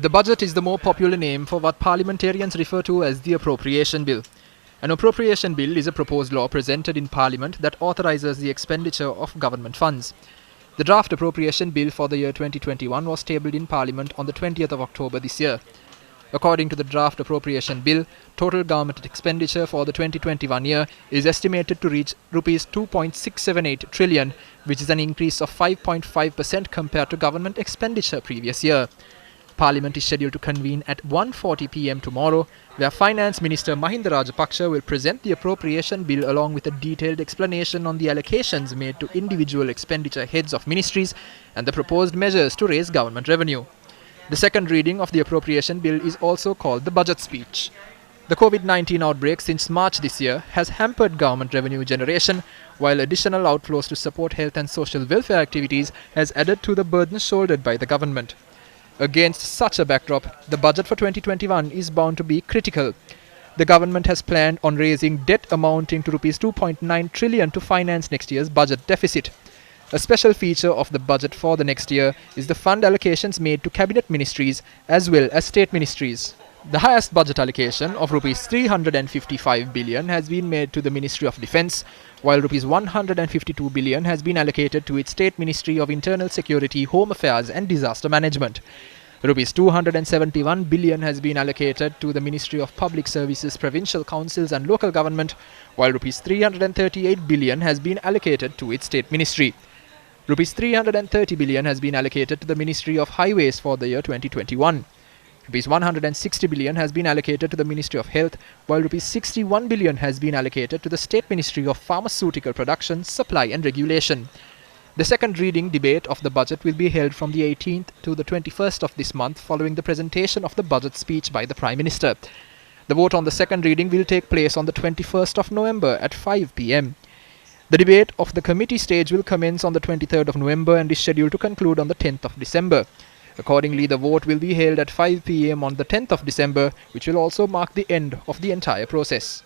The budget is the more popular name for what parliamentarians refer to as the appropriation bill. An appropriation bill is a proposed law presented in Parliament that authorises the expenditure of government funds. The draft appropriation bill for the year 2021 was tabled in Parliament on the 20th of October this year. According to the draft appropriation bill, total government expenditure for the 2021 year is estimated to reach Rs 2.678 trillion, which is an increase of 5.5% compared to government expenditure previous year. Parliament is scheduled to convene at 1:40 p.m. tomorrow, where Finance Minister Mahinda Rajapaksa will present the appropriation bill along with a detailed explanation on the allocations made to individual expenditure heads of ministries and the proposed measures to raise government revenue. The second reading of the appropriation bill is also called the budget speech. The COVID-19 outbreak since March this year has hampered government revenue generation, while additional outflows to support health and social welfare activities has added to the burden shouldered by the government. Against such a backdrop, the budget for 2021 is bound to be critical. The government has planned on raising debt amounting to Rs 2.9 trillion to finance next year's budget deficit. A special feature of the budget for the next year is the fund allocations made to cabinet ministries as well as state ministries. The highest budget allocation of Rs 355 billion has been made to the Ministry of Defence, while Rs 152 billion has been allocated to its State Ministry of Internal Security, Home Affairs and Disaster Management. Rs 271 billion has been allocated to the Ministry of Public Services, Provincial Councils and Local Government, while Rs 338 billion has been allocated to its State Ministry. Rs 330 billion has been allocated to the Ministry of Highways for the year 2021. Rs 160 billion has been allocated to the Ministry of Health, while Rs 61 billion has been allocated to the State Ministry of Pharmaceutical Production, Supply and Regulation. The second reading debate of the budget will be held from the 18th to the 21st of this month following the presentation of the budget speech by the Prime Minister. The vote on the second reading will take place on the 21st of November at 5 p.m. The debate of the committee stage will commence on the 23rd of November and is scheduled to conclude on the 10th of December. Accordingly, the vote will be held at 5 p.m. on the 10th of December, which will also mark the end of the entire process.